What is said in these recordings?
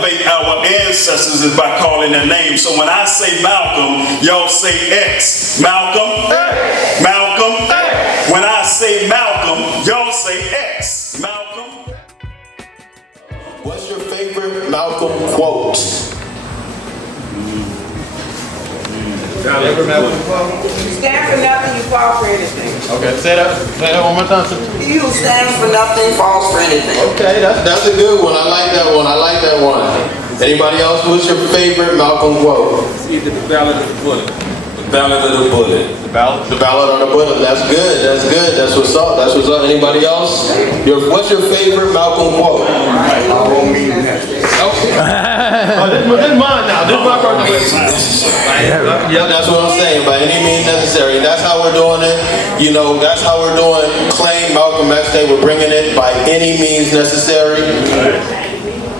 elevate our ancestors is by calling their names. So when I say Malcolm, y'all say X. Malcolm, Malcolm. When I say Malcolm, y'all say X. Malcolm. What's your favorite Malcolm quote? Stand for nothing, you fall for anything. Okay, say that one more time. You stand for nothing, falls for anything. Okay, that's a good one. I like that one. I like that one. Anybody else? What's your favorite Malcolm quote? Either the ballad of the bullet. The ballad of the bullet. The ballad on the bullet. That's good. That's good. That's what's up. That's what's up. Anybody else? What's your favorite Malcolm quote? Oh, this is mine now. This is my birthday. Yeah, that's what I'm saying. By any means necessary. That's how we're doing it. You know, that's how we're doing Claim Malcolm X Day. We're bringing it by any means necessary.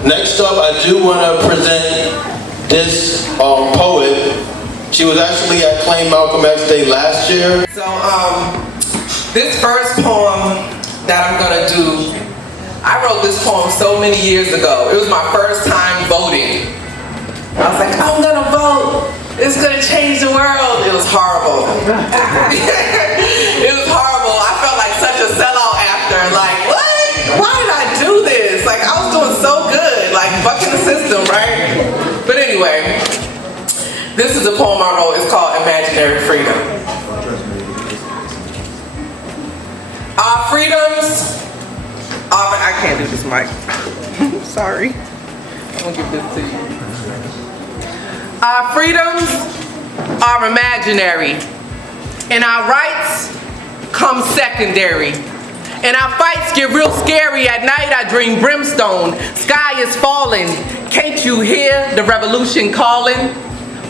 Next up, I do want to present this poet. She was actually at Claim Malcolm X Day last year. So, this first poem that I'm gonna do, I wrote this poem so many years ago. It was my first time voting. I was like, I'm gonna vote. It's gonna change the world. It was horrible. It was horrible. I felt like such a sellout after. Like, what? Why did I do this? Like, I was doing so good. Like, bucking the system, right? But anyway, this is a poem I wrote. It's called Imaginary Freedom. Our freedoms. I can't do this, Mike. Sorry. I'm gonna give this to you. Our freedoms are imaginary, and our rights come secondary. And our fights get real scary. At night I dream brimstone. Sky is falling. Can't you hear the revolution calling?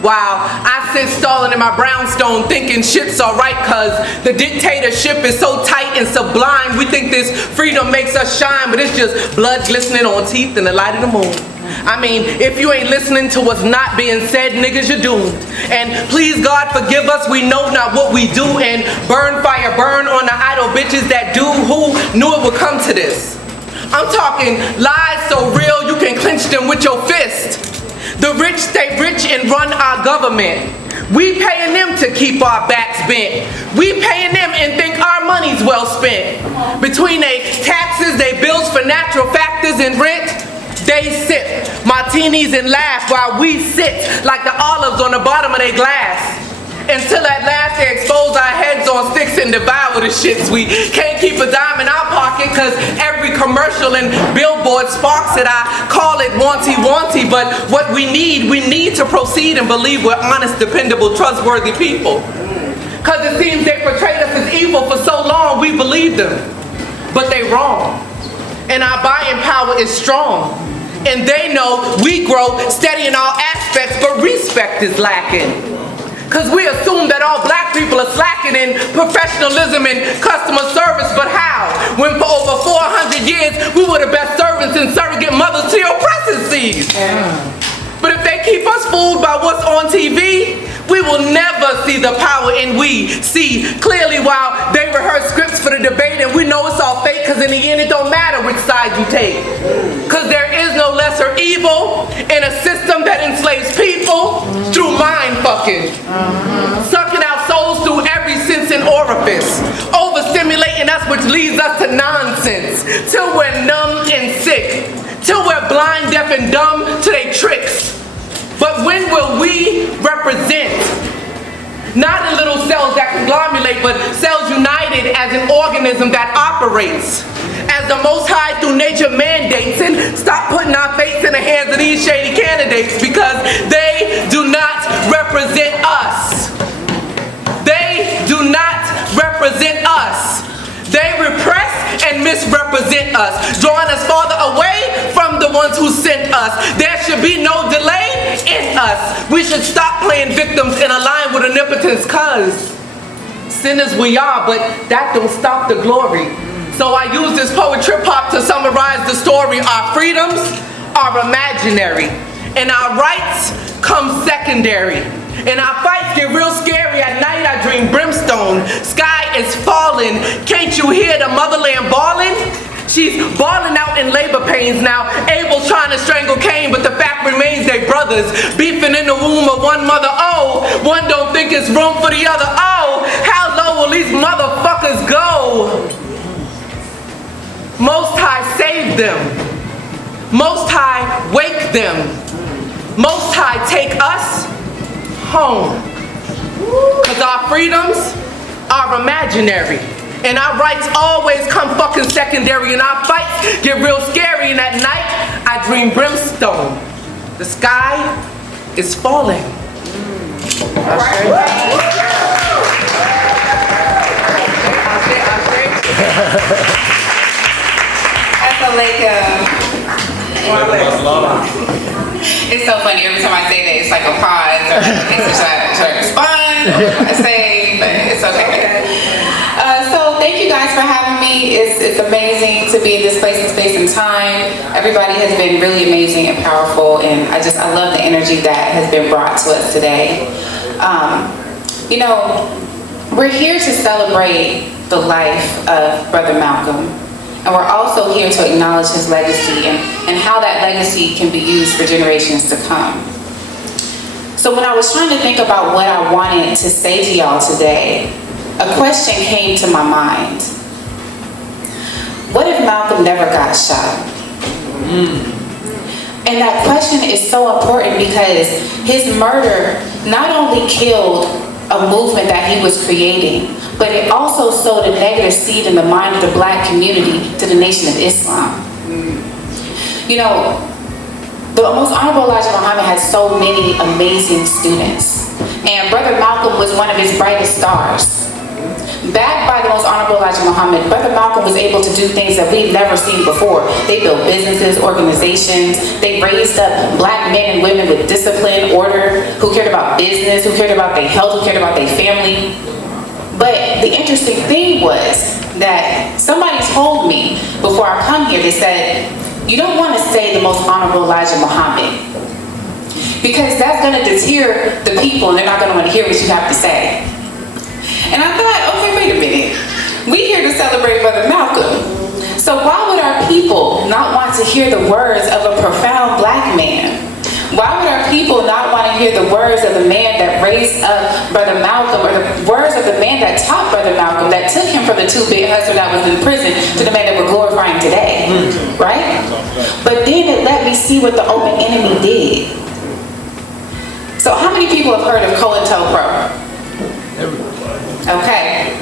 Wow, I sit stalling in my brownstone thinking shit's alright cause the dictatorship is so tight and sublime. We think this freedom makes us shine, but it's just blood glistening on teeth in the light of the moon. I mean, if you ain't listening to what's not being said, niggas, you're doomed. And please God forgive us, we know not what we do. And burn fire, burn on the idle bitches that do. Who knew it would come to this? I'm talking lies so real you can clench them with your fist. The rich stay rich and run our government. We paying them to keep our backs bent. We paying them and think our money's well spent. Between they taxes, they bills for natural factors and rent, they sip martinis and laugh while we sit like the olives on the bottom of their glass. Until at last they expose our heads on sticks and devour the shits. We can't keep a dime in our pocket cause every commercial and billboard sparks it. I call it wanty, but what we need to proceed and believe we're honest, dependable, trustworthy people. Cause it seems they portrayed us as evil for so long we believed them. But they wrong. And our buying power is strong. And they know we grow steady in all aspects, but respect is lacking. Cause we assume that all black people are slacking in professionalism and customer service, but how? When for over 400 years, we were the best servants and surrogate mothers to your presidencies. But if they keep us fooled by what's on TV, we will never see the power in we see clearly while they rehearse scripts for the debate, and we know it's all fake because in the end it don't matter which side you take. Because there is no lesser evil in a system that enslaves people through mind fucking. Sucking out souls through every sense and orifice. Overstimulating us, which leads us to nonsense. Till we're numb and sick. Till we're blind, deaf, and dumb to their tricks. But when will we represent? Not in little cells that conglomerate, but cells united as an organism that operates. As the Most High through nature mandates, and stop putting our fates in the hands of these shady candidates because they do not represent us. They do not represent us. They repress and misrepresent us, drawing us farther away from the ones who sent us. There should be no delay in us. We should stop playing victims and align with omnipotence, cause sinners we are, but that don't stop the glory. So I use this poet trip hop to summarize the story. Our freedoms are imaginary, and our rights come secondary. And our fights get real scary. At night I dream brimstone. Sky is falling. Can't you hear the motherland bawling? She's balling out in labor pains now. Abel trying to strangle Cain, but the fact remains they brothers. Beefing in the womb of one mother. Oh, one don't think it's room for the other. Oh, how low will these motherfuckers go? Most High save them. Most High wake them. Most High take us home. Cause our freedoms are imaginary. And our rights always come fucking secondary. And our fights get real scary. And at night, I dream brimstone. The sky is falling. I feel like it's so funny every time I say that. It's like a pause or should I respond? I say, but it's okay. So thank you guys for having me. It's amazing to be in this place and space and time. Everybody has been really amazing and powerful, and I love the energy that has been brought to us today. You know, we're here to celebrate the life of Brother Malcolm, and we're also here to acknowledge his legacy and how that legacy can be used for generations to come. So when I was trying to think about what I wanted to say to y'all today, a question came to my mind. What if Malcolm never got shot? And that question is so important because his murder not only killed a movement that he was creating, but it also sowed a negative seed in the mind of the black community to the Nation of Islam. You know, the Most Honorable Elijah Muhammad had so many amazing students, and Brother Malcolm was one of his brightest stars. Backed by the Most Honorable Elijah Muhammad, Brother Malcolm was able to do things that we've never seen before. They built businesses, organizations, they raised up black men and women with discipline, order, who cared about business, who cared about their health, who cared about their family. But the interesting thing was that somebody told me before I come here, they said, you don't want to say the Most Honorable Elijah Muhammad, because that's going to deter the people and they're not going to want to hear what you have to say. And I thought, okay, wait a minute. We're here to celebrate Brother Malcolm. So why would our people not want to hear the words of a profound black man? Why would our people not want to hear the words of the man that raised up Brother Malcolm, or the words of the man that taught Brother Malcolm, that took him from the two-bit hustler that was in prison to the man that we're glorifying today, right? But then it let me see what the open enemy did. So how many people have heard of COINTELPRO? Okay.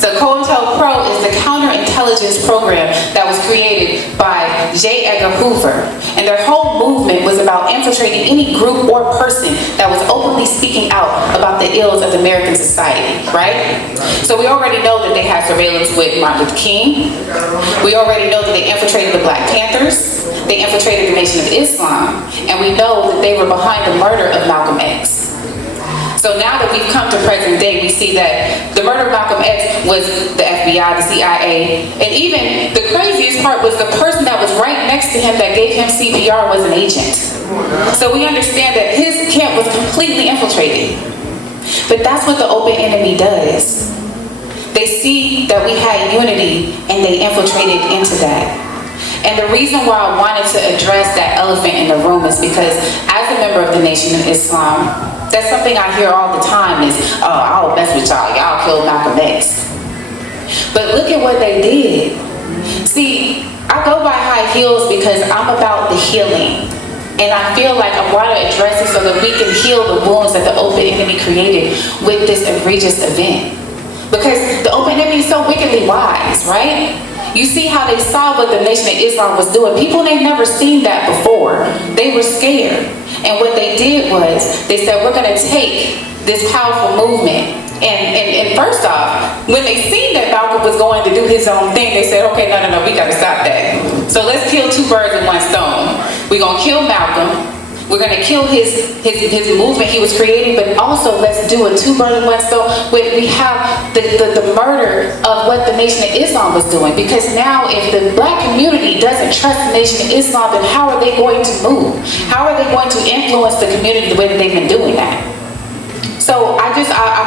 So COINTELPRO is the counterintelligence program that was created by J. Edgar Hoover. And their whole movement was about infiltrating any group or person that was openly speaking out about the ills of the American society, right? So we already know that they had surveillance with Martin Luther King. We already know that they infiltrated the Black Panthers. They infiltrated the Nation of Islam. And we know that they were behind the murder of Malcolm X. So now that we've come to present day, we see that the murder of Malcolm X was the FBI, the CIA, and even the craziest part was the person that was right next to him that gave him CPR was an agent. So we understand that his camp was completely infiltrated. But that's what the open enemy does. They see that we had unity and they infiltrated into that. And the reason why I wanted to address that elephant in the room is because as a member of the Nation of Islam, that's something I hear all the time is, oh, I'll mess with y'all, y'all killed Malcolm X. But look at what they did. See, I go by high heels because I'm about the healing. And I feel like I want to address it so that we can heal the wounds that the open enemy created with this egregious event. Because the open enemy is so wickedly wise, right? You see how they saw what the Nation of Islam was doing. People, they've never seen that before. They were scared. And what they did was, they said, we're going to take this powerful movement. And first off, when they seen that Malcolm was going to do his own thing, they said, okay, no, we got to stop that. So let's kill two birds with one stone. We're going to kill Malcolm. We're going to kill his movement he was creating, but also let's do a two birds with one stone. We have the murder of what the Nation of Islam was doing. Because now if the black community doesn't trust the Nation of Islam, then how are they going to move? How are they going to influence the community the way that they've been doing that? So I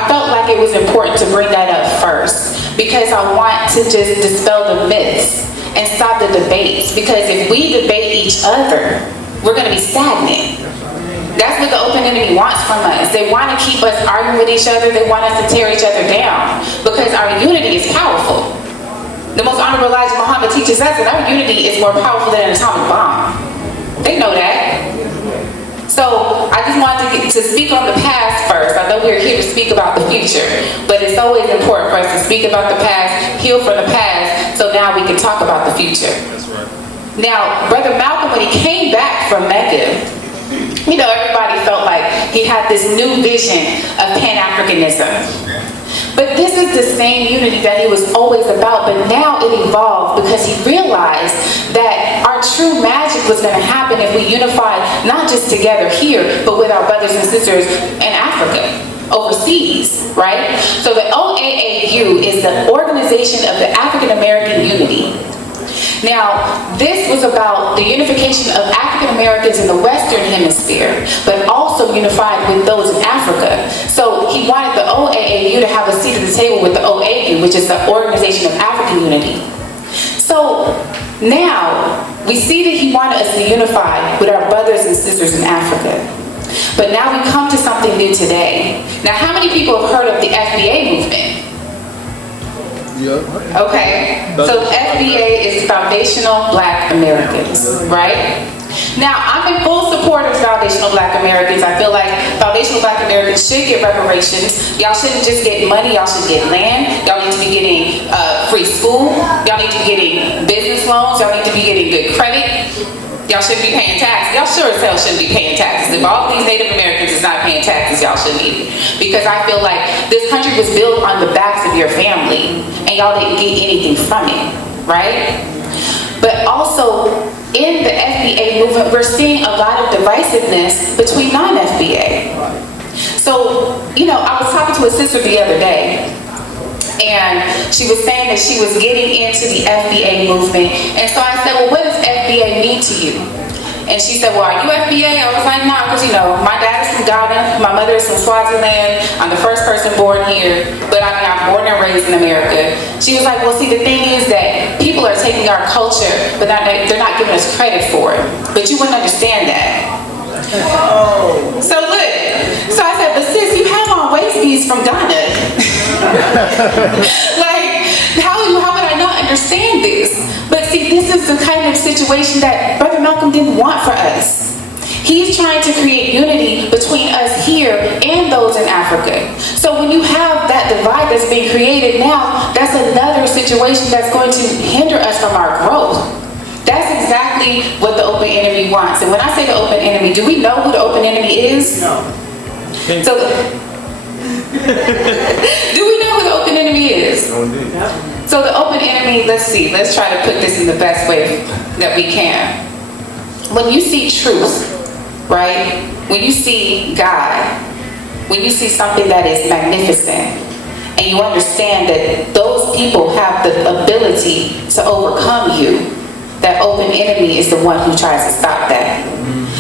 felt like it was important to bring that up first, because I want to just dispel the myths and stop the debates. Because if we debate each other, we're going to be stagnant. That's what the open enemy wants from us. They want to keep us arguing with each other. They want us to tear each other down because our unity is powerful. The most honorable Elijah Muhammad teaches us that our unity is more powerful than an atomic bomb. They know that. So I just wanted to speak on the past first. I know we're here to speak about the future, but it's always important for us to speak about the past, heal from the past, so now we can talk about the future. That's right. Now, Brother Malcolm, when he came back from Mecca, you know, everybody felt like he had this new vision of Pan-Africanism. But this is the same unity that he was always about, but now it evolved because he realized that our true magic was going to happen if we unified not just together here, but with our brothers and sisters in Africa, overseas, right? So the OAAU is the Organization of the African American Unity. Now, this was about the unification of African Americans in the Western Hemisphere, but also unified with those in Africa. So he wanted the OAAU to have a seat at the table with the OAU, which is the Organization of African Unity. So now, we see that he wanted us to unify with our brothers and sisters in Africa. But now we come to something new today. Now, how many people have heard of the FBA movement? Yeah. Okay, so FBA is Foundational Black Americans, right? Now, I'm in full support of Foundational Black Americans. I feel like Foundational Black Americans should get reparations. Y'all shouldn't just get money, y'all should get land. Y'all need to be getting free school. Y'all need to be getting business loans. Y'all need to be getting good credit. Y'all shouldn't be paying taxes. Y'all sure as hell shouldn't be paying taxes. If all these Native Americans is not paying taxes, y'all shouldn't either. Because I feel like this country was built on the backs of your family, and y'all didn't get anything from it, right? But also, in the FBA movement, we're seeing a lot of divisiveness between non-FBA. So, you know, I was talking to a sister the other day, and she was saying that she was getting into the FBA movement. And so I said, well, what does FBA mean to you? And she said, well, are you FBA? I was like, nah, because, you know, my dad is from Ghana, my mother is from Swaziland, I'm the first person born here, but I mean, I'm born and raised in America. She was like, well, see, the thing is that people are taking our culture, but they're not giving us credit for it. But you wouldn't understand that. Oh. So look, so I said, but sis, you have on waist from Ghana. Like, how would I not understand this? But see, this is the kind of situation that Brother Malcolm didn't want for us. He's trying to create unity between us here and those in Africa. So when you have that divide that's being created now, that's another situation that's going to hinder us from our growth. That's exactly what the open enemy wants. And when I say the open enemy, do we know who the open enemy is? No. So, do we know who the open enemy is? No, indeed. So the open enemy, let's try to put this in the best way that we can. When you see truth, right? When you see God, when you see something that is magnificent, and you understand that those people have the ability to overcome you, that open enemy is the one who tries to stop that.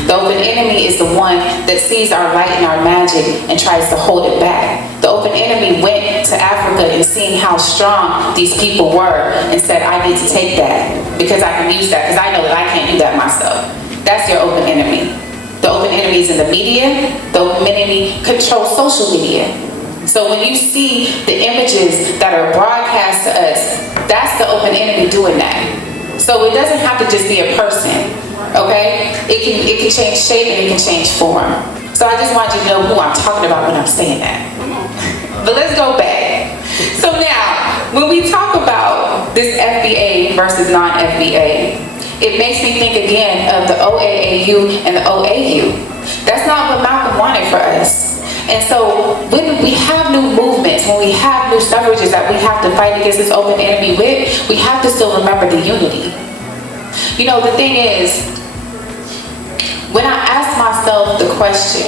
The open enemy is the one that sees our light and our magic and tries to hold it back. The open enemy went to Africa and seeing how strong these people were and said, I need to take that because I can use that because I know that I can't do that myself. That's your open enemy. The open enemy is in the media. The open enemy controls social media. So when you see the images that are broadcast to us, that's the open enemy doing that. So it doesn't have to just be a person, okay? It can change shape and it can change form. So I just want you to know who I'm talking about when I'm saying that. But let's go back. So now, when we talk about this FBA versus non-FBA, it makes me think again of the OAAU and the OAU. That's not what Malcolm wanted for us. And so when we have new movements, when we have new suffrages that we have to fight against this open enemy with, we have to still remember the unity. You know, the thing is, when I ask myself the question,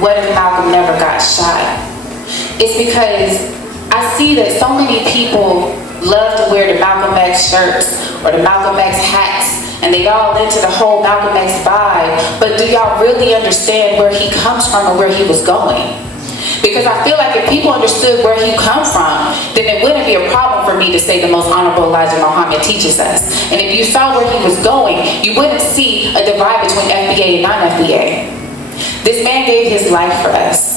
what if Malcolm never got shot? It's because I see that so many people love to wear the Malcolm X shirts or the Malcolm X hats, and they all into the whole Malcolm X vibe, but do y'all really understand where he comes from and where he was going? Because I feel like if people understood where he come from, then it wouldn't be a problem for me to say the most honorable Elijah Muhammad teaches us. And if you saw where he was going, you wouldn't see a divide between FBA and non-FBA. This man gave his life for us.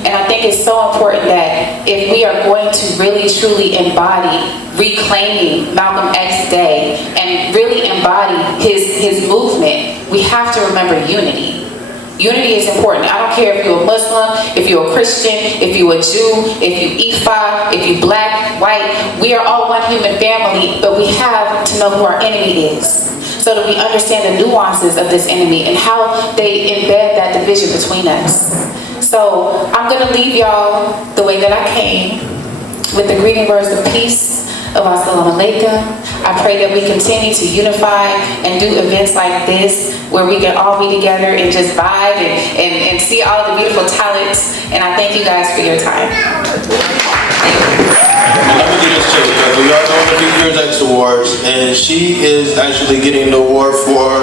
And I think it's so important that if we are going to really truly embody reclaiming Malcolm X Day and really embody his movement, we have to remember unity. Unity is important. I don't care if you're a Muslim, if you're a Christian, if you're a Jew, if you Ifa, if you black, white. We are all one human family, but we have to know who our enemy is, so that we understand the nuances of this enemy and how they embed that division between us. So I'm going to leave y'all the way that I came, with the greeting words of peace, of Assalamu Alaikum. I pray that we continue to unify and do events like this where we can all be together and just vibe and see all the beautiful talents. And I thank you guys for your time. Let me do this too, because we are doing the Future X Awards, and she is actually getting the award for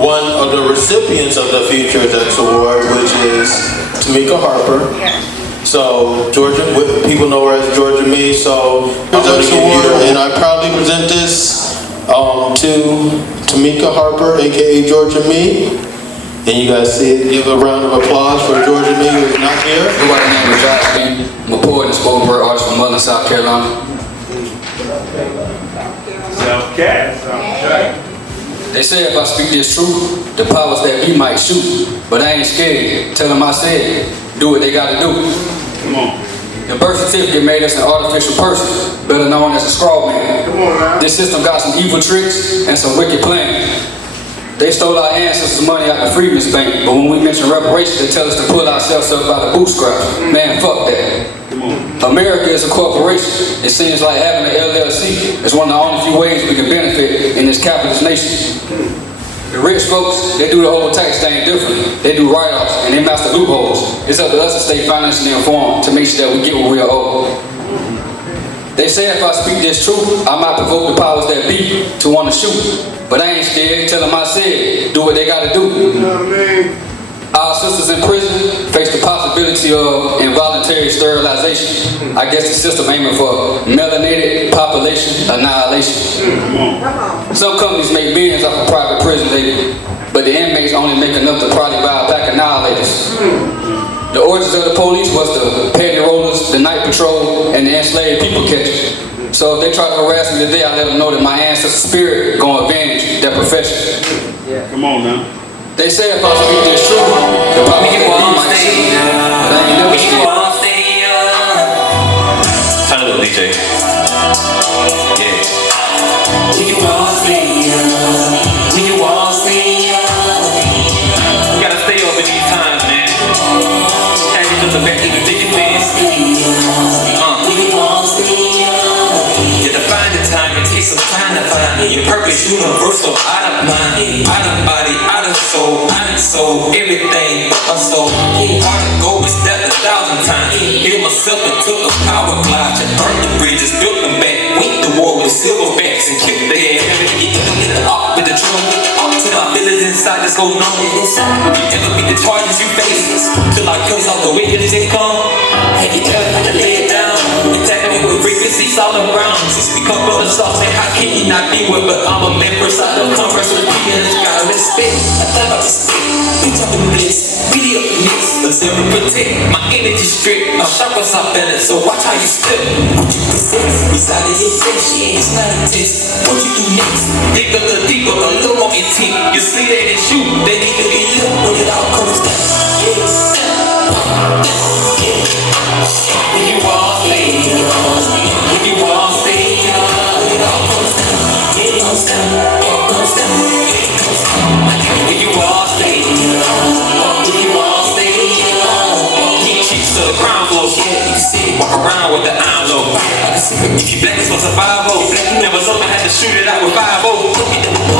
one of the recipients of the Future X Award, which is Tamika Harper. So Georgia, people know her as Georgia Me. So I'm going to give you, and I proudly present this to Tamika Harper, aka Georgia Me. And you guys see it. Give a round of applause for Georgia Me, who's not here. My name is Josh B. I'm a poet and spoken word artist from Mullen, South Carolina. Okay. They say if I speak this truth, the powers that be might shoot. But I ain't scared. Tell them I said, do what they gotta do. Come on. The birth certificate made us an artificial person, better known as a scrawl man. Come on, man. This system got some evil tricks and some wicked plans. They stole our ancestors' money out the Freedmen's Bank, but when we mention reparations, they tell us to pull ourselves up by the bootstraps. Man, fuck that. America is a corporation. It seems like having an LLC is one of the only few ways we can benefit in this capitalist nation. The rich folks, they do the whole tax thing differently. They do write-offs and they master loopholes. It's up to us to stay financially informed to make sure that we get what we are owed. They say if I speak this truth, I might provoke the powers that be to want to shoot. But I ain't scared. Tell them I said, do what they gotta do. You know what I mean? Our sisters in prison face the possibility of involuntary sterilization. I guess the system aiming for melanated population annihilation. Some companies make billions off of private prison labor, but the inmates only make enough to probably buy a pack of annihilators. The origins of the police was the petty rollers, the night patrol, and the enslaved people catchers. So if they try to harass me today, I let them know that my ancestor spirit gonna avenge their profession. Come on now. They say if I speak this truth, the power that be might shoot. But I ain't never scared. Turn it up, DJ. Yeah. You gotta stay up in these times, man. Have you look back in the vision, man? You define the time, it takes some time to find your purpose, universal, out of mind, out of body, out of soul, out of soul, everything but a soul. Hard to go, it's death 1,000 times. Heal myself and took a power glide, and burnt the bridges, built them back, went to war with silverbacks and killed the air. Get the up with the drum, up to my feelings inside, just go numb. You ever beat the charges you face, till I curse out the wicked they come. Have you ever had to lay it down, attacking me with frequencies all around? Since we come from the south, say how can you not be with, but I'm a man first, I don't come first with me, and it's gotta respect. I thought about respect, we talking bliss, video mix, let's never protect my energy strip. I'm sharp as I balance, so watch how you step. What you possess, inside of your chest, yeah, it's not a test. What you do next, dig a little deeper, a little more intent. You see that and shoot, they need to be lit when it all comes down. When you all stay, when you all stay, it all comes down. It comes down, it comes down, it comes down. When you all stay, when you all stay, keep cheeks to the ground floor. Yeah, you see, walk around with the iron low. If you black, it's for survival. Never someone had to shoot it out with 5-0.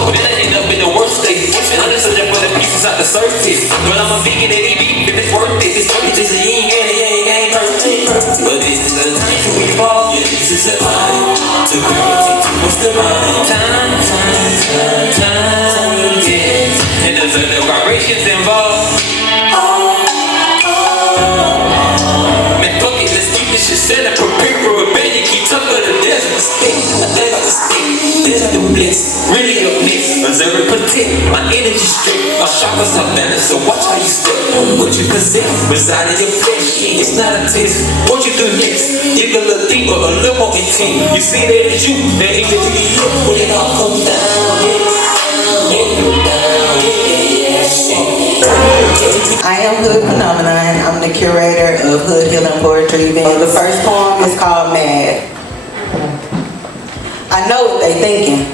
But it ain't up in the worst state. And I'm just searching for the pieces out the surface. But I'm a vegan and eat beef if it's worth it. It's just a yin and a yang ain't perfect. But this is the time to evolve. Yeah, this is the time to create. What's the right time? Yeah. And there's the vibrations involved. I got to stick. There's the blitz, really up next. Observe and protect, my energy strict. My chakras are balanced, so watch how you step. What you possess, reside in your flesh. It's not a test, what you do next. Dig a little deeper, a little more intent. You see that it's you, that ain't that you be look. When it all comes down, I am Hood Phenomenon. I'm the curator of Hood Healing Poetry events. The first poem is called Mad. I know what they thinking.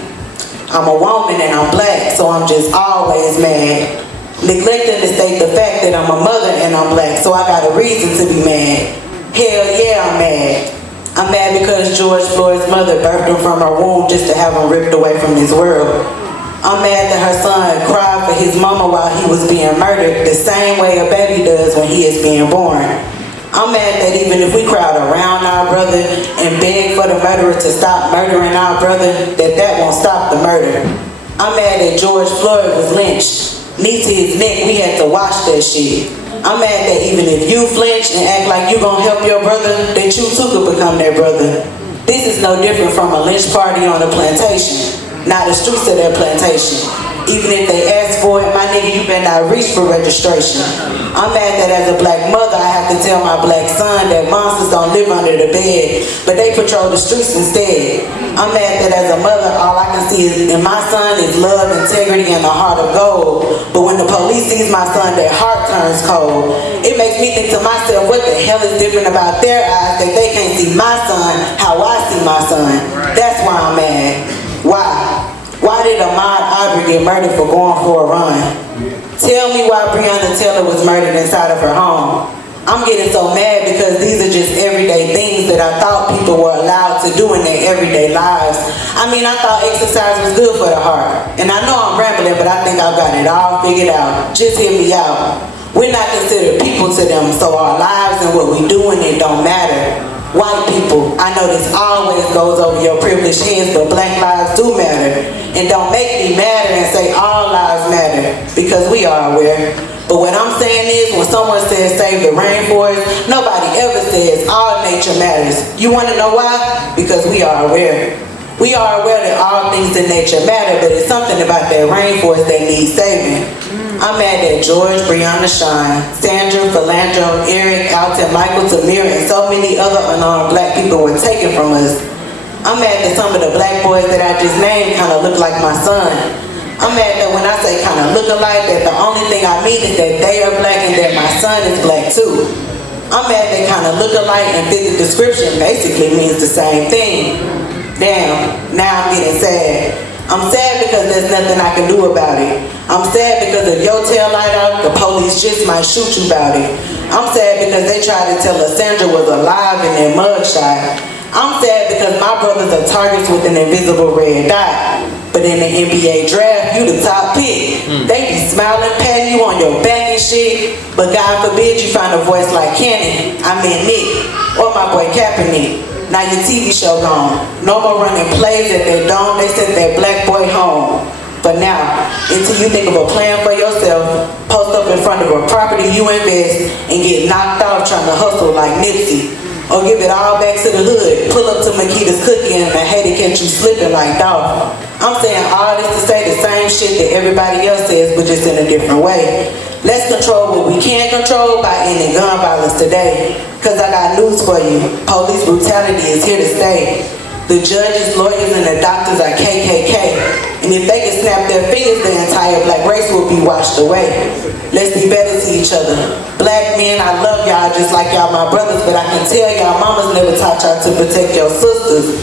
I'm a woman and I'm black, so I'm just always mad. Neglecting to state the fact that I'm a mother and I'm black, so I got a reason to be mad. Hell yeah, I'm mad. I'm mad because George Floyd's mother birthed him from her womb just to have him ripped away from this world. I'm mad that her son cried for his mama while he was being murdered, the same way a baby does when he is being born. I'm mad that even if we crowd around our brother and beg for the murderer to stop murdering our brother, that won't stop the murder. I'm mad that George Floyd was lynched. Knee to his neck, we had to watch that shit. I'm mad that even if you flinch and act like you gonna help your brother, that you too could become their brother. This is no different from a lynch party on a plantation. Not the streets of that plantation. Even if they ask for it, my nigga, you better not reach for registration. I'm mad that as a black mother, I have to tell my black son that monsters don't live under the bed, but they patrol the streets instead. I'm mad that as a mother, all I can see in my son is love, integrity, and a heart of gold. But when the police sees my son, their heart turns cold. It makes me think to myself, what the hell is different about their eyes that they can't see my son how I see my son? That's why I'm mad. Why? Why did Ahmaud Arbery get murdered for going for a run? Tell me why Breonna Taylor was murdered inside of her home. I'm getting so mad because these are just everyday things that I thought people were allowed to do in their everyday lives. I mean, I thought exercise was good for the heart. And I know I'm rambling, but I think I've got it all figured out. Just hear me out. We're not considered people to them, so our lives and what we do in it don't matter. White people, I know this always goes over your privileged heads, but black lives do matter. And don't make me madder and say all lives matter, because we are aware. But what I'm saying is, when someone says save the rainforest, nobody ever says all nature matters. You want to know why? Because we are aware. We are aware that all things in nature matter, but it's something about that rainforest that needs saving. I'm mad that George, Breonna, Sean, Sandra, Philandro, Eric, Alton, Michael, Tamir, and so many other unarmed black people were taken from us. I'm mad that some of the black boys that I just named kind of look like my son. I'm mad that when I say kind of look alike, that the only thing I mean is that they are black and that my son is black too. I'm mad that kind of look alike and fit the description basically means the same thing. Damn, now I'm getting sad. I'm sad because there's nothing I can do about it. I'm sad because if your tail light out, the police just might shoot you about it. I'm sad because they tried to tell us Sandra was alive in their mugshot. I'm sad because my brothers are targets with an invisible red dot. But in the NBA draft, you the top pick. They be smiling, patting you on your back and shit. But God forbid you find a voice like Kenny, I mean Nick, or my boy Kaepernick. Now your TV show gone. No more running plays at their dome. They sent that black boy home. But now, until you think of a plan for yourself, post up in front of a property you invest and get knocked off trying to hustle like Nipsey. Or give it all back to the hood. Pull up to Makita's cookie and I hate to catch you slipping like dog. I'm saying all this to say the same shit that everybody else says, but just in a different way. Let's control what we can control by ending gun violence today. Cause I got news for you. Police brutality is here to stay. The judges, lawyers, and the doctors are KKK. And if they can snap their fingers, the entire black race will be washed away. Let's be better to each other. Black men, I love y'all just like y'all my brothers, but I can tell y'all mamas never taught y'all to protect your sisters.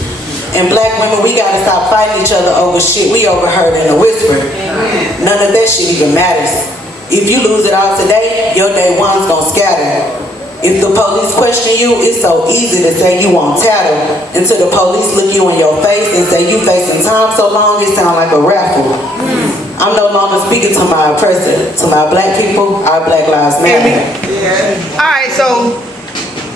And black women, we gotta stop fighting each other over shit we overheard in a whisper. None of that shit even matters. If you lose it all today, your day one's gonna scatter. If the police question you, it's so easy to say you won't tattle until the police look you in your face and say you facing time so long it sound like a raffle. I'm no longer speaking to my oppressor. To my black people, our black lives matter. All right, so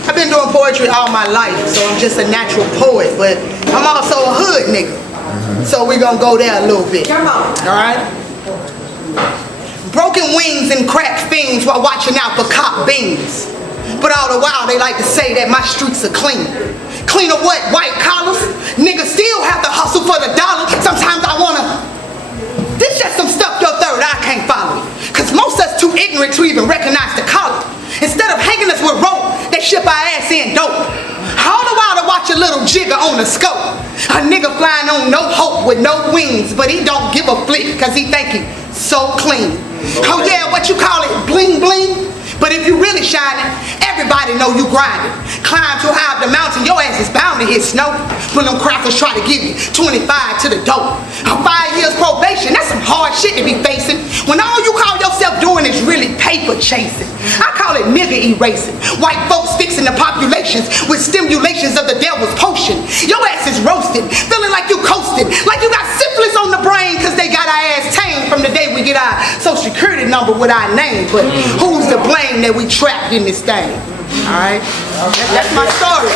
I've been doing poetry all my life, so I'm just a natural poet, but I'm also a hood nigga. So we're gonna go there a little bit. Come on. All right? Broken wings and cracked fiends while watching out for cop beans. But all the while they like to say that my streets are clean. Clean up what? White collars? Niggas still have to hustle for the dollar. Sometimes I wanna. This just some stuff your third eye can't follow. Cause most of us too ignorant to even recognize the collar. Instead of hanging us with rope, they ship our ass in dope. All the while to watch a little jigger on the scope. A nigga flying on no hope with no wings, but he don't give a flick cause he think he so clean. Oh yeah, what you call it? Bling bling? But if you really shining, everybody know you grinding. Climb too high up the mountain, your ass is bound to hit snow. When them crackers try to give you 25 to the dope. 5 years probation, that's some hard shit to be facing. When all you call yourself doing is really paper chasing. I call it nigga erasing. White folks fixing the populations with stimulations of the devil's potion. Your ass is roasted, feeling like you coasting. Like you got syphilis on the brain cause they got our ass tamed from the day we get our social security number with our name. But who's to blame that we trapped in this thing? Alright? That's my story.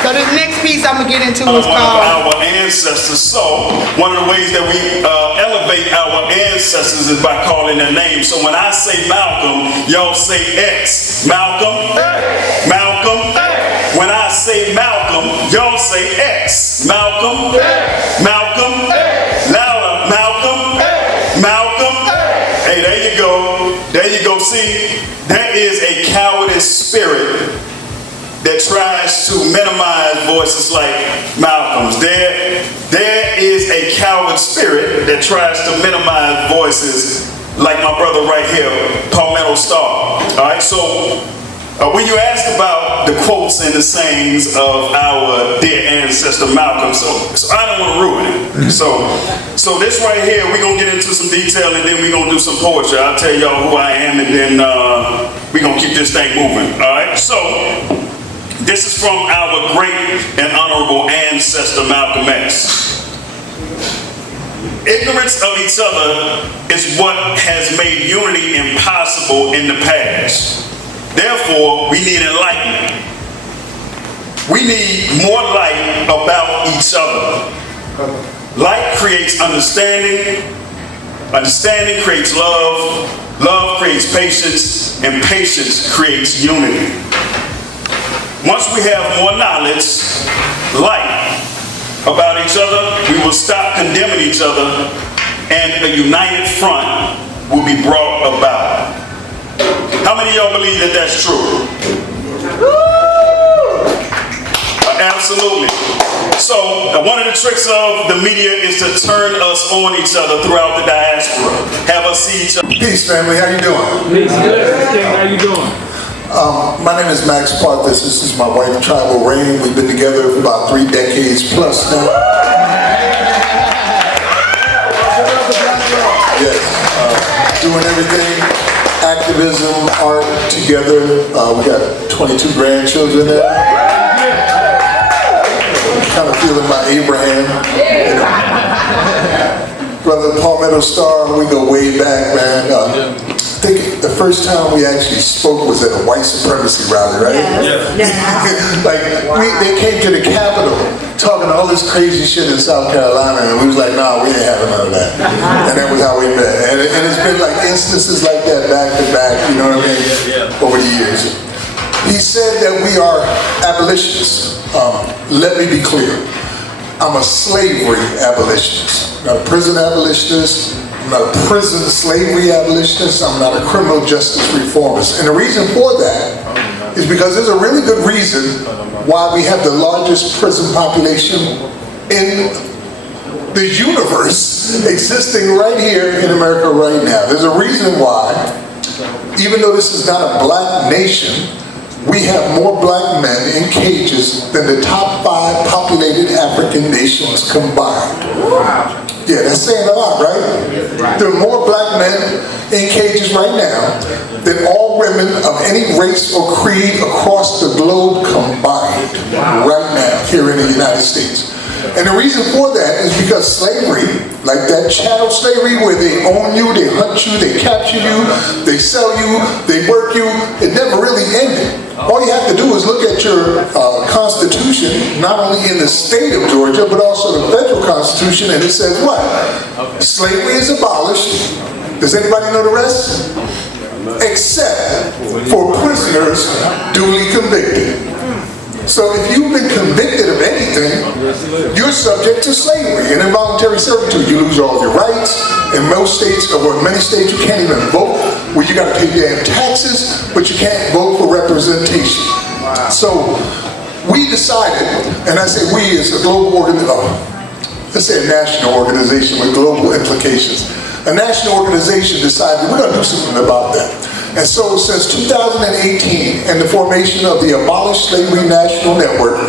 So this next piece I'm gonna get into is called our ancestors. So one of the ways that we elevate our ancestors is by calling their names. So when I say Malcolm, y'all say X. Malcolm, Malcolm. When I say Malcolm, y'all say X. Malcolm, Malcolm. Louder, Malcolm, Malcolm. Hey, there you go. There you go. See, there is a cowardice spirit that tries to minimize voices like Malcolm's. There is a coward spirit that tries to minimize voices like my brother right here, Palmetto Star. All right, so when you ask about the quotes and the sayings of our dear ancestor Malcolm, so I don't want to ruin it. So this right here, we're going to get into some detail and then we're going to do some poetry. I'll tell y'all who I am and then we're going to keep this thing moving. All right, so this is from our great and honorable ancestor, Malcolm X. Ignorance of each other is what has made unity impossible in the past. Therefore, we need enlightenment. We need more light about each other. Light creates understanding. Understanding creates love. Love creates patience. And patience creates unity. Once we have more knowledge, light about each other, we will stop condemning each other, and a united front will be brought about. How many of y'all believe that that's true? Absolutely. So one of the tricks of the media is to turn us on each other throughout the diaspora. Have us see each other. Peace, family. How you doing? Peace, good. How you doing? My name is Max Parthis. This is my wife, Tribal Rain. We've been together for about 3 decades plus now. Yes, doing everything, activism, art together. We got 22 grandchildren there. Kind of feeling my Abraham. You know. Brother Palmetto Star, we go way back, man. I think the first time we actually spoke was at a white supremacy rally, right? Yeah. Like, they came to the Capitol talking all this crazy shit in South Carolina, and we was like, nah, we ain't having none of that. And that was how we met. And it's been like instances like that back to back, you know what I mean, over the years. He said that we are abolitionists. Let me be clear. I'm a slavery abolitionist, not a prison abolitionist. I'm not a prison slavery abolitionist. I'm not a criminal justice reformist. And the reason for that is because there's a really good reason why we have the largest prison population in the universe existing right here in America right now. There's a reason why, even though this is not a black nation, we have more black men in cages than the top 5 populated African nations combined. Yeah, that's saying a lot, right? There are more black men in cages right now than all women of any race or creed across the globe combined right now here in the United States. And the reason for that is because slavery, like that chattel slavery where they own you, they hunt you, they capture you, they sell you, they work you, it never really ended. All you have to do is look at your Constitution, not only in the state of Georgia, but also the federal Constitution, and it says what? Slavery is abolished. Does anybody know the rest? except for prisoners duly convicted. So if you've been convicted of anything, you're subject to slavery and involuntary servitude. You lose all your rights. In most states, or in many states, you can't even vote. Well, you got to pay damn taxes, but you can't vote for representation. So we decided, and I say we as a global organization, let's say a national organization with global implications. A national organization decided we're going to do something about that. And so since 2018 and the formation of the Abolish Slavery National Network,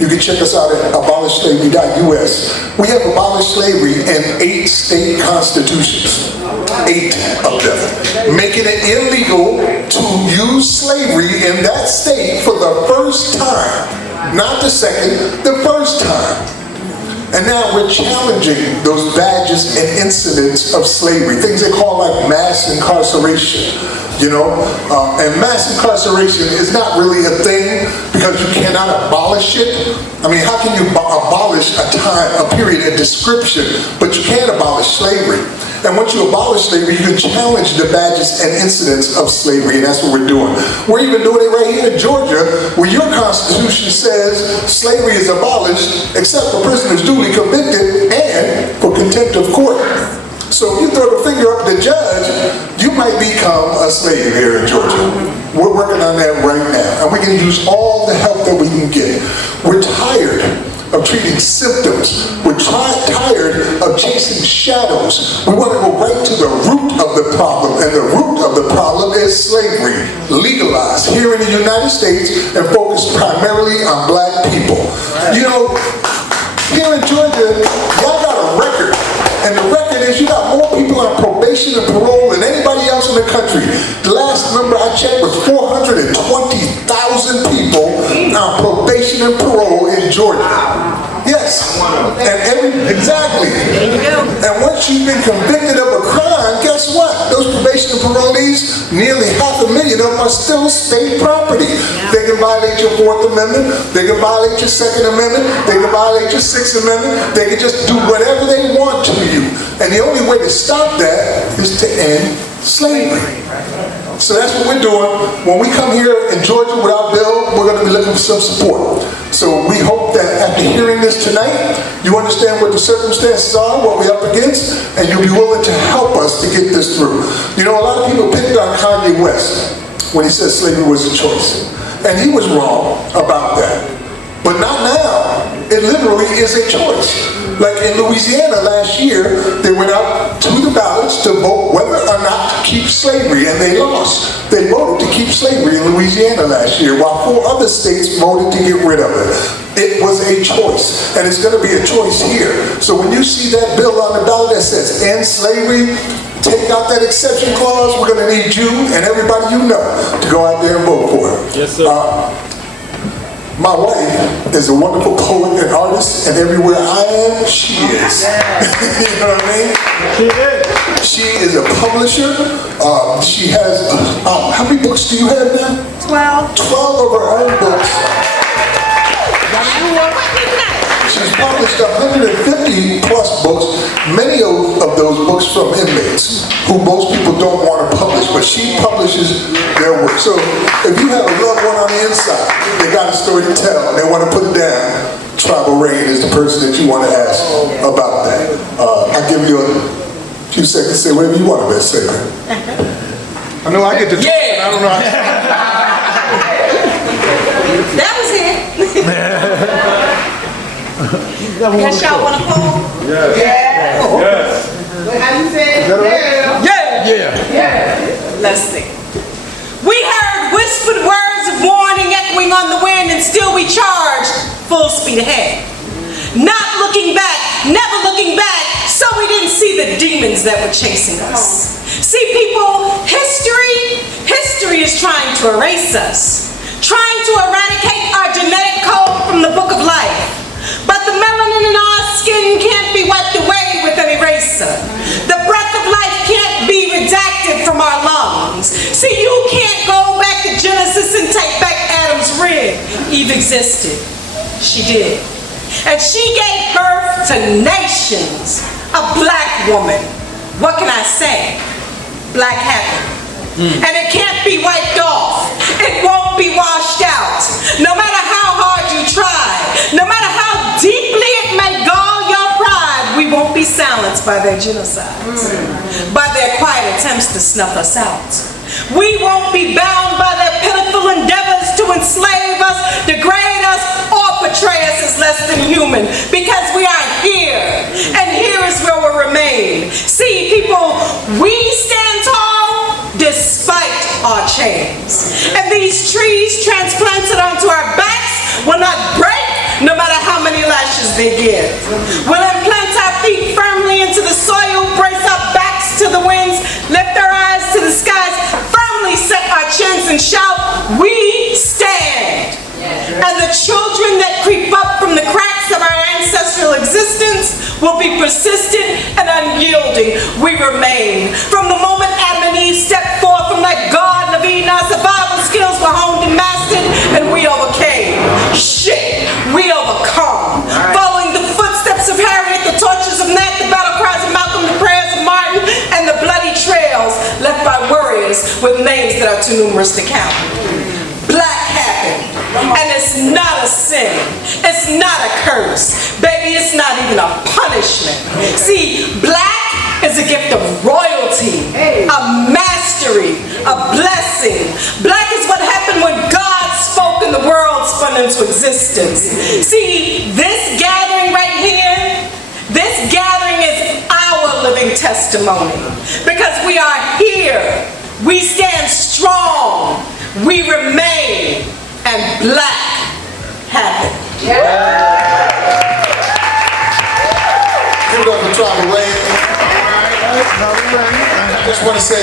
you can check us out at abolishslavery.us. We have abolished slavery in 8 state constitutions, 8 of them, making it illegal to use slavery in that state for the first time, not the second, the first time. And now we're challenging those badges and incidents of slavery, things they call like mass incarceration. You know, and mass incarceration is not really a thing because you cannot abolish it. I mean, how can you abolish a period, a description, but you can't abolish slavery? And once you abolish slavery, you can challenge the badges and incidents of slavery, and that's what we're doing. We're even doing it right here in Georgia, where your Constitution says slavery is abolished except for prisoners duly convicted and for contempt of court. So if you throw the finger up at the judge, you might become a slave here in Georgia. We're working on that right now, and we can use all the help that we can get. We're tired of treating symptoms. We're tired of chasing shadows. We want to go right to the root of the problem, and the root of the problem is slavery, legalized here in the United States and focused primarily on black people. You know, here in Georgia, y'all got a record. And the record is you got more people on probation and parole than anybody else in the country. The last number I checked was 420,000 people on probation and parole in Georgia. Yes. And exactly. And once you've been convicted of a crime, guess what? Those probation and parolees, nearly 500,000 of them are still state property. They can violate your 4th Amendment. They can violate your 2nd Amendment. They can violate your 6th Amendment. They can just do whatever they want to you. And the only way to stop that is to end slavery. So that's what we're doing. When we come here in Georgia with our bill, we're going to be looking for some support. So we hope that after hearing this tonight, you understand what the circumstances are, what we're up against, and you'll be willing to help us to get this through. You know, a lot of people picked on Kanye West when he said slavery was a choice. And he was wrong about that. But not now. It literally is a choice. Like in Louisiana last year, they went out to the ballots to vote whether or not to keep slavery, and they lost. They voted to keep slavery in Louisiana last year, while 4 other states voted to get rid of it. It was a choice, and it's going to be a choice here. So when you see that bill on the ballot that says end slavery, take out that exception clause, we're going to need you and everybody you know to go out there and vote for it. Yes, sir. My wife is a wonderful poet and artist, and everywhere I am, she is. You know what I mean? She is. She is a publisher. She has, how many books do you have now? 12. 12 of her own books. She's published 150 plus books, many of those books from inmates who most people don't want to publish, but she publishes their work. So if you have a loved one on the inside, they got a story to tell, and they want to put it down, Tribal Rain is the person that you want to ask about that. I'll give you a few seconds to say whatever you want to say. I know I get to talk, I don't know. That was it. Guess y'all want to call? Yes. Yes. How you say it? Yeah. Let's see. We heard whispered words of warning echoing on the wind, and still we charged full speed ahead. Not looking back, never looking back, so we didn't see the demons that were chasing us. See, people, history is trying to erase us, trying to eradicate our genetic code from the book of life. But the melanin in our skin can't be wiped away with an eraser. The breath of life can't be redacted from our lungs. See, you can't go back to Genesis and take back Adam's rib. Eve existed. She did. And she gave birth to nations. A black woman. What can I say? Black happened. And it can't be wiped off. It won't be washed out. No matter how hard you try, no matter how deeply it may gall your pride, we won't be silenced by their genocides, by their quiet attempts to snuff us out. We won't be bound by their pitiful endeavors to enslave us, degrade us, or portray us as less than human, because we are here, and here is where we'll remain. See, people, we stand tall despite our chains. And these trees transplanted onto our backs will not break, no matter how many lashes they give. We'll implant our feet firmly into the soil, brace our backs to the winds, lift our eyes to the skies, firmly set our chins and shout, "We stand!" And the children that creep up from the cracks of our ancestral existence will be persistent and unyielding. We remain. From the moment Adam and Eve stepped forth from that Garden of Eden, our survival skills were honed and mastered, and we overcame. Shit, we overcome. Following the footsteps of Harriet, the torches of Nat, the battle cries of Malcolm, the prayers of Martin, and the bloody trails left by warriors with names that are too numerous to count. Black happened, and it's not a sin, it's not a curse, baby, it's not even a punishment. See, black is a gift of royalty, a mastery, a blessing. Black is what happened when God spoke and the world spun into existence. See, this gathering right here, this gathering is our living testimony, because we are here, we stand strong, we remain, and black happened. Give it up for Tribal Rain. I just want to say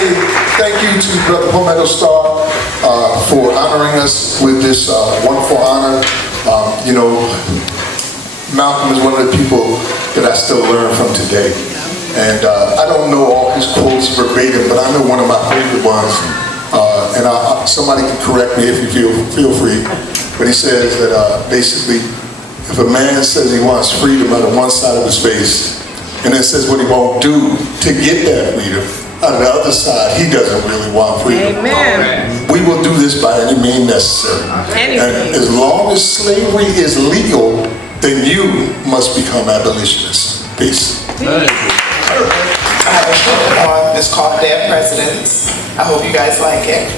thank you to Brother Palmetto Star for honoring us with this wonderful honor. You know, Malcolm is one of the people that I still learn from today. And I don't know all his quotes verbatim, but I know one of my favorite ones. And somebody can correct me if you feel free. But he says that basically, if a man says he wants freedom out of one side of his face, and then says what he won't do to get that freedom, on the other side, he doesn't really want freedom. Amen. We will do this by any means necessary. And as long as slavery is legal, then you must become abolitionists. Peace. It's called Dead Presidents. I hope you guys like it.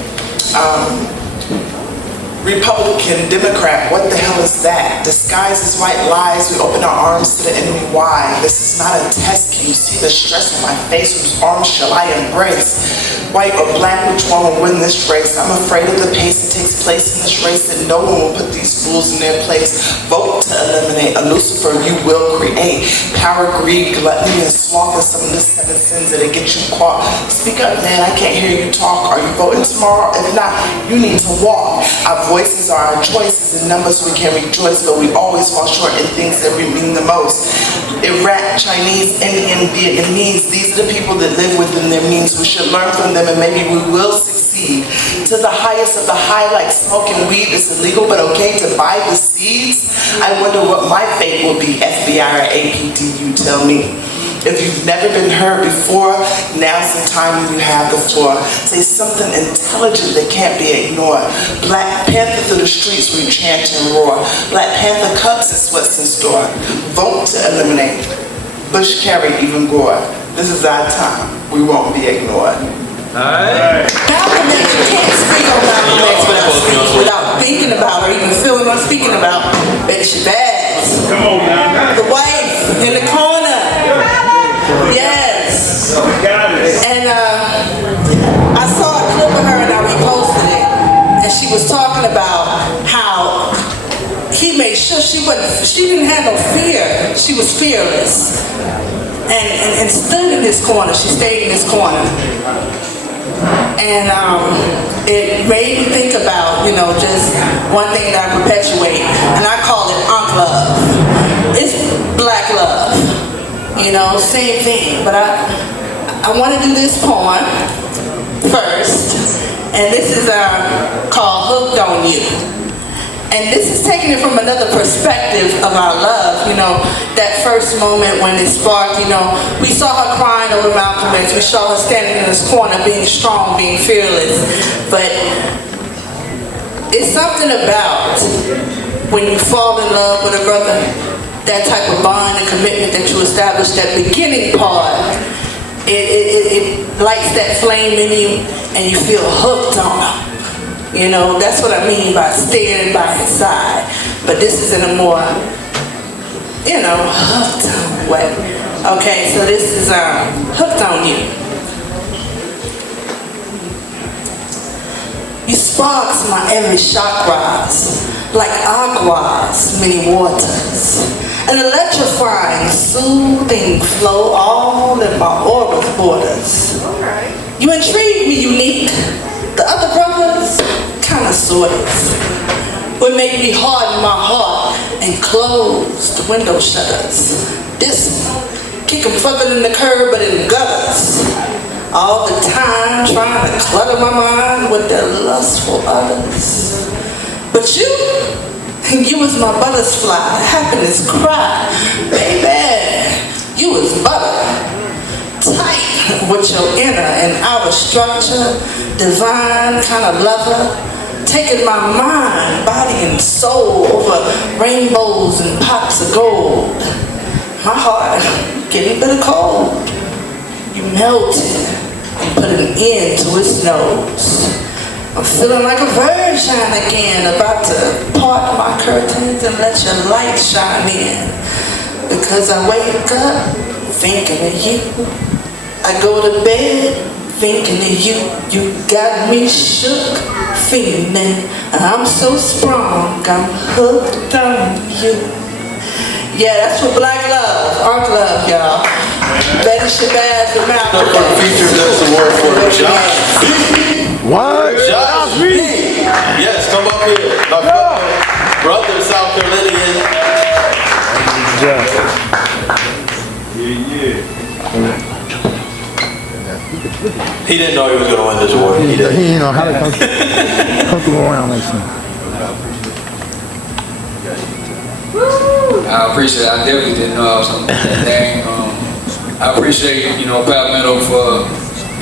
Republican, Democrat, what the hell is that? Disguised as white lies, we open our arms to the enemy. Why? This is not a test. Can you see the stress on my face? Whose arms shall I embrace? White or black, which one will win this race? I'm afraid of the pace that takes place in this race, that no one will put these fools in their place. Vote to eliminate a Lucifer you will create. Power, greed, gluttony, and sloth are some of the 7 sins that'll get you caught. Speak up, man, I can't hear you talk. Are you voting tomorrow? If not, you need to walk. Our voices are our choices. In numbers we can rejoice, but we always fall short in things that we mean the most. Iraq, Chinese, Indian, Vietnamese, these are the people that live within their means. We should learn from them, and maybe we will succeed. To the highest of the high, like smoking weed is illegal, but okay to buy the seeds. I wonder what my fate will be, FBI or APD, you tell me. If you've never been heard before, now's the time you have the floor. Say something intelligent that can't be ignored. Black Panther through the streets we chant and roar. Black Panther cups is what's in store. Vote to eliminate. Bush, Kerry, even Gore. This is our time. We won't be ignored. Malcolm X, you can't speak on Malcolm X without thinking about or even feeling or speaking about Betty Shabazz. Come on, man. The wife in the corner. Yes. And I saw a clip of her and I reposted it. And she was talking about how he made sure she didn't have no fear. She was fearless. And stood in his corner. She stayed in his corner. And it made me think about, you know, just one thing that I perpetuate. And I call it Ankh love. It's black love. You know, same thing, but I want to do this poem first, and this is called Hooked on You. And this is taking it from another perspective of our love, you know, that first moment when it sparked, you know, we saw her crying over Malcolm X, we saw her standing in this corner being strong, being fearless, but it's something about when you fall in love with a brother, that type of bond and commitment that you establish, that beginning part, it lights that flame in you and you feel hooked on him. You know, that's what I mean by staying by his side. But this is in a more, you know, hooked on way. Okay, so this is hooked on you. You sparks my every chakras, like aquas, many waters. An electrifying, soothing flow all in my aura's borders. You intrigue me, unique. The other brothers, kinda sort of, would make me harden my heart and close the window shutters. This one, kick 'em further than the curb, but in gutters. All the time trying to clutter my mind with their lustful others. But you was my butterfly, happiness cry. Baby, you was butter. Tight with your inner and outer structure, divine kind of lover, taking my mind, body and soul over rainbows and pots of gold. My heart getting bitter cold. You melted and put an end to its nose. I'm feeling like a virgin again, about to part my curtains and let your light shine in. Because I wake up thinking of you. I go to bed thinking of you. You got me shook, feeling. I'm so strong, I'm hooked on you. Yeah, that's what black love, art love, y'all. Betty Shabazz with Malcolm. For the feature, that's the word for Josh B. What? Josh B. Yes, come up here. My brother, South Carolinian. He didn't know he was going to win this award. He didn't. He didn't know how to come around like that. I appreciate it. I definitely didn't know I was on dang. I appreciate, you know, Palmetto for,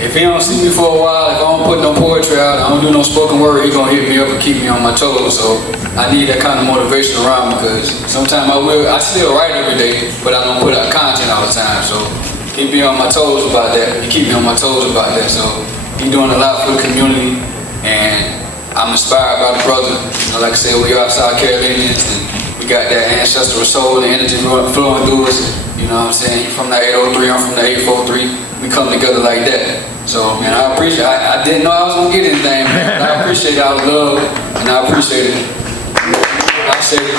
if he don't see me for a while, if I don't put no poetry out, I don't do no spoken word, he gonna hit me up and keep me on my toes. So I need that kind of motivation around me, because sometimes I still write every day, but I don't put out content all the time. So keep me on my toes about that. He keep me on my toes about that. So he doing a lot for the community, and I'm inspired by the brother. You know, like I said, we are South Carolinians, and we got that ancestral soul, the energy flowing through us. You know what I'm saying? You're from that 803, I'm from the 843. We come together like that. So, man, I appreciate it. I didn't know I was going to get anything, man. But I appreciate our love, and I appreciate it. I say it.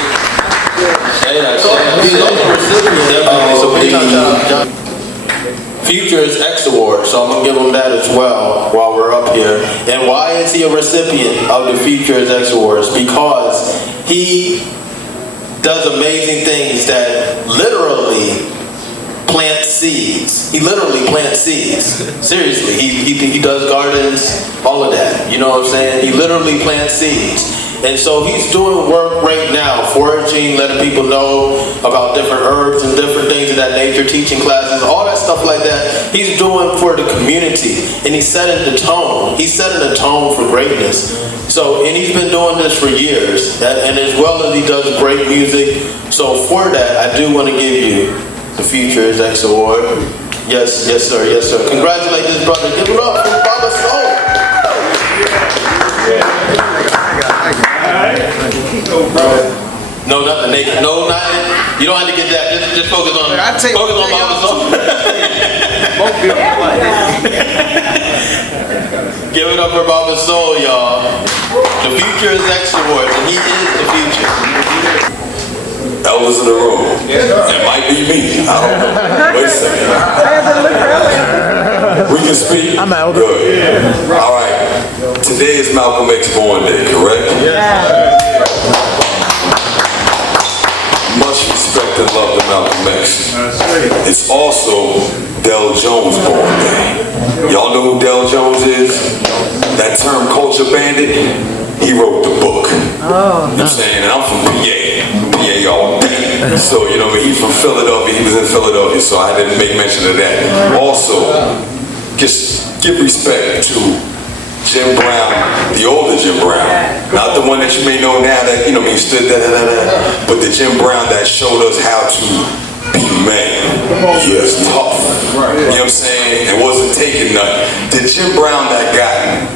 Future's X Award, so I'm going to give him that as well while we're up here. And why is he a recipient of the Future's X Awards? Because he does amazing things that literally plant seeds. He literally plants seeds. Seriously, he does gardens, all of that. You know what I'm saying? He literally plants seeds. And so he's doing work right now, foraging, letting people know about different herbs and different things of that nature, teaching classes, all that stuff like that. He's doing for the community, and he's setting the tone. He's setting the tone for greatness. So, and he's been doing this for years, and as well as he does great music. So for that, I do want to give you the Future's X Award. Yes, yes, sir, yes, sir. Congratulate this brother. Give it up for Baba Soul. No, nothing, Nathan. No, nothing. You don't have to get that. Just focus on Baba Soul. Give it up for Baba Soul, y'all. The Future's X Award, and he is the future. Elders in the room. It might be me. I don't know. Wait a second. We can speak. I'm elder. Good. All right. Today is Malcolm X born day, correct? Yeah. Much respect and love to Malcolm X. It's also Del Jones born day. Y'all know who Del Jones is? That term culture bandit? he wrote the book. You know what I'm saying? And I'm from PA all day. So, you know, he's from Philadelphia, he was in Philadelphia, so I had to make mention of that. Also, just give respect to Jim Brown, the older Jim Brown. Not the one that you may know now that, you know, he stood but the Jim Brown that showed us how to be man. Yes, tough. You know what I'm saying? It wasn't taking nothing. The Jim Brown that got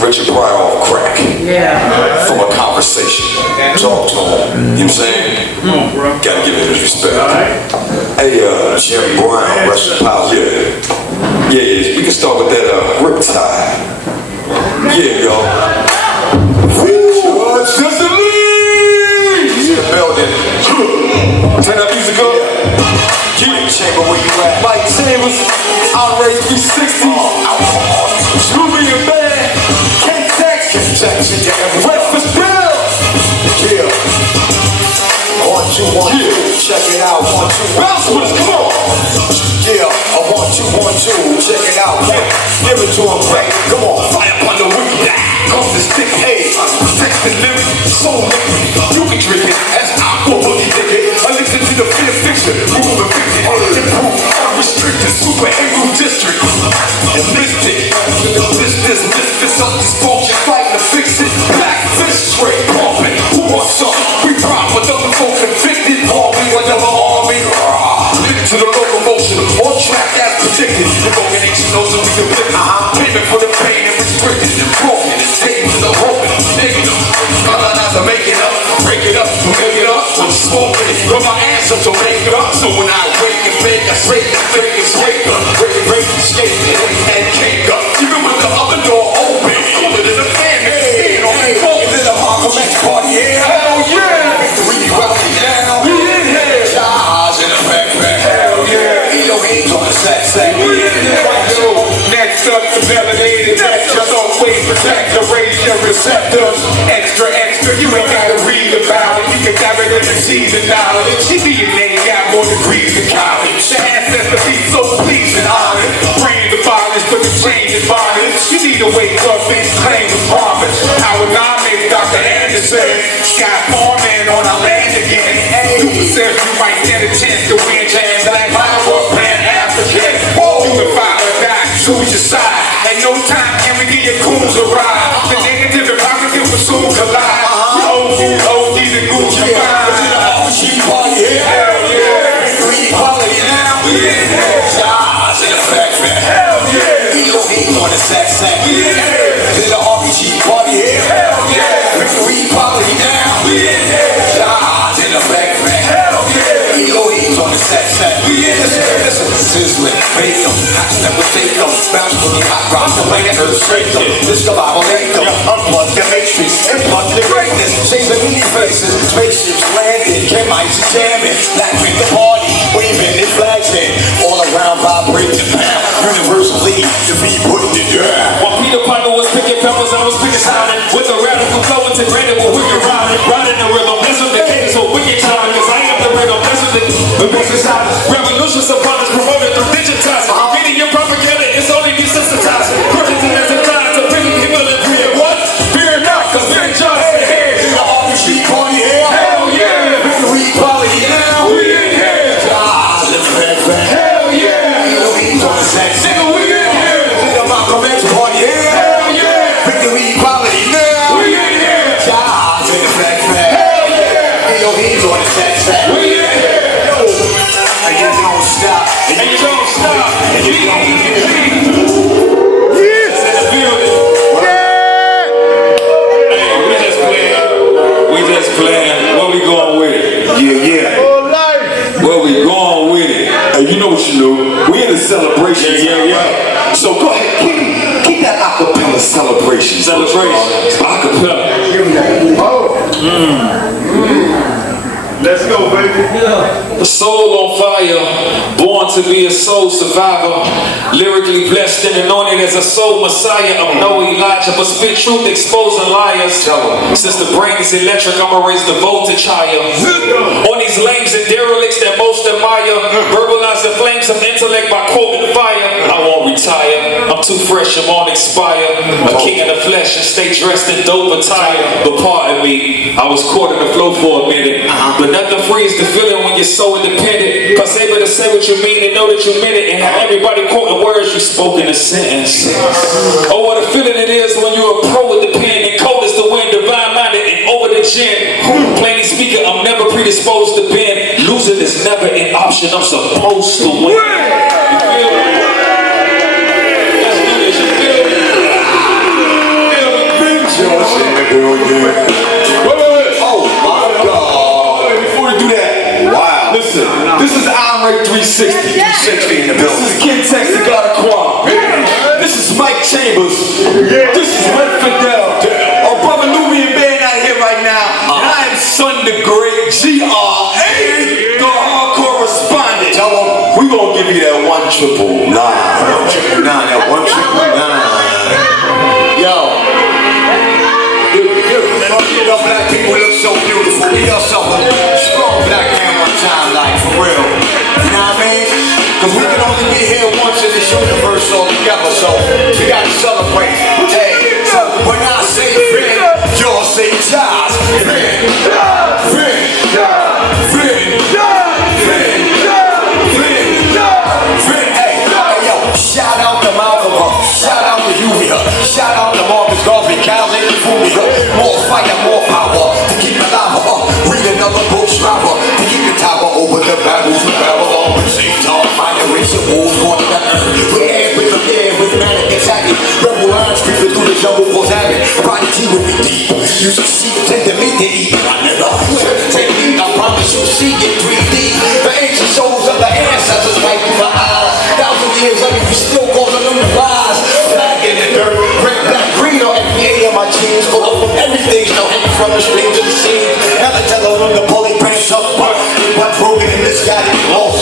Richard Pryor off crack. Yeah. From a conversation. Talk to him. You know what I'm saying? Gotta give him his respect. Hey, Jim Brown, rest in power. Yeah, we can start with that riptide. Yeah, y'all. Cicely! In the building. Turn that music up. Mike Chamber, where you at? Mike Chambers, Outrage 360. Scooby and Bad. K-Tex. Breakfast Bill. Yeah. 1, 2, 1, 2. Check it out. 1, 2, 1. Bounce with us, come on. Yeah, 1, 2, 1, 2. Check it out. Yeah. Give it to him, right? Come on. Fire up on the wicked. Come to stick. Hey, text the lyric. So liquid. You can drink it as I boogie dig it. I listen to the fear fiction. Move and fix it. Improve. Unrestricted. Super Angry District. Enlisted. This up this bullshit. Fighting to fix it. Black fist straight. Pumping. Who wants some? We proper. Double folk convicted. Army. Whatever army. To the locomotion, on track as predicted. The broken nation knows that we can flip it. Payment for the pain and restricted and broken and taken to the hoping. Negative. Colonizer, make it up, break it up, make it up. I'm smoking it, rub my ass up to make it up. So when I wake and bake, I break and break and break up. Break, skate it, and cake up. Even with the other door open, cooler than a fan. Hey, is it a Malcolm X party? Yeah, hell yeah. We rocking now. We in here. Jazz in the backpack. Next up, the melanated texture, don't wait, protect the radio receptors. Extra, you ain't gotta read about it. You can dive it in the season knowledge. Your DNA got more degrees than college. The ancestors be so pleased and honored. Brain the violence, but the change is violence. You need to wake up and claim the promise. Howard Name, Dr. Anderson. Sky farming on our land again. You said you might get a chance to win. Jazz like Howard, Plan African. You can fight or die, choose your side. At no time can we get your coons a ride. The negative and positive will soon collide. OGs and goons you find. OG party, hell yeah. Equality now, we in here. Jazz in the factory, hell yeah. Elohim on the sack, we in here. To the RPG party, hell yeah. Equality now, we in here. Jazz in the factory, hell yeah. Elohim on the sack, we in here. Sizzling, make them, hot never take them. Bounce for the hot rock, the planet earth straight them. This survival make them, unplug the matrix, and plug the greatness. Change the mini faces, spaceships landing, Kemites jamming, black with the party, waving their flags in, all around vibrating the pound. Universally, the beat putting it down. While Peter Piper was picking peppers, I was picking silent. With a radical flow integrated with wicked rhyming. Riding the rhythm, that's what the cadence so wicked time. Cause I am the rhythm, that's what the business time. Revolutions upon us promoted through digitizing. Media propaganda is only desensitizing. Purpose and as a time to bring people in fear. What? Fear not, cause we're just here. The RPG party here. Hell yeah. Victory equality now. We in here. Jazz in the backpack. Hell yeah. Elohim's on the sack. Nigga, we in here. The Malcolm X party here. Hell yeah. Victory equality now. We in here. Jazz in the backpack. Hell yeah. Elohim's on the sack. We in here. And you don't stop. And you don't stop. Yes. In the building. Yeah. Hey, we just playing. Where we going with it? Yeah. Where we going with it? Hey, you know what you do. We in the celebration. Yeah. So go ahead, keep that acapella celebration. Acapella. Let's go, baby. A soul on fire, born to be a soul survivor. Lyrically blessed and anointed as a soul messiah. I'm no Elijah, but spit truth exposing liars. Since the brain is electric, I'ma raise the voltage higher. On these lames and derelicts that most admire, verbalize the flames of intellect by quoting fire. I won't retire. I'm too fresh, I'm on expire. A king in the flesh and stay dressed in dope attire. But pardon me, I was caught in the flow for a minute. But nothing frees the feeling when you're so independent. Cause able to say what you mean and know that you meant it. And have everybody quoting words you spoke in a sentence. Oh, what a feeling it is when you're a pro with the pen. And cold as the wind, divine-minded and over the gin. Plainly speaking, I'm never predisposed to bend. Losing is never an option, I'm supposed to win. You feel me? Let's do this, you feel me? Oh my God. Before you do that, wow. Listen, this is Andre 360. This is Kid Texas God of Quan. This is Mike Chambers. This is Red Fidel. Our brother Nubian Band out here right now. And I am Son the Great G.R.A. the hardcore respondent. Tell them we gonna give you that 199. That 199. Yo. You black people look so beautiful. Give yourself a strong black man one time, like for real. You know what I mean? Cause we can only be here once in this universe all together, so we gotta celebrate. Hey, so when I say Vin, y'all say Jazz. Shout out to Malcolm, shout out to Yuria, shout out to Marcus Garvey, Cal Lady Fumiga. More fire, more power to keep the lava. Read another book, Strava to keep the tower over the battles of Babylon. With same time, fire race and wolves going to the earth. We're air with the air with manic attacking. Rebel lines creeping through the jungle was having. Prodigy with me deep. You should see the take the meat to eat. I never take me, I promise you see it 3D. The ancient souls of the ancestors right through my eyes. 1,000 years later, we still causing them to rise. Black in the dirt, red, black, green, or FBA on my jeans. Pull up from everything, still hanging from the stream to the scene. Now they tell them the bullet pants up, but broken in this guy that lost.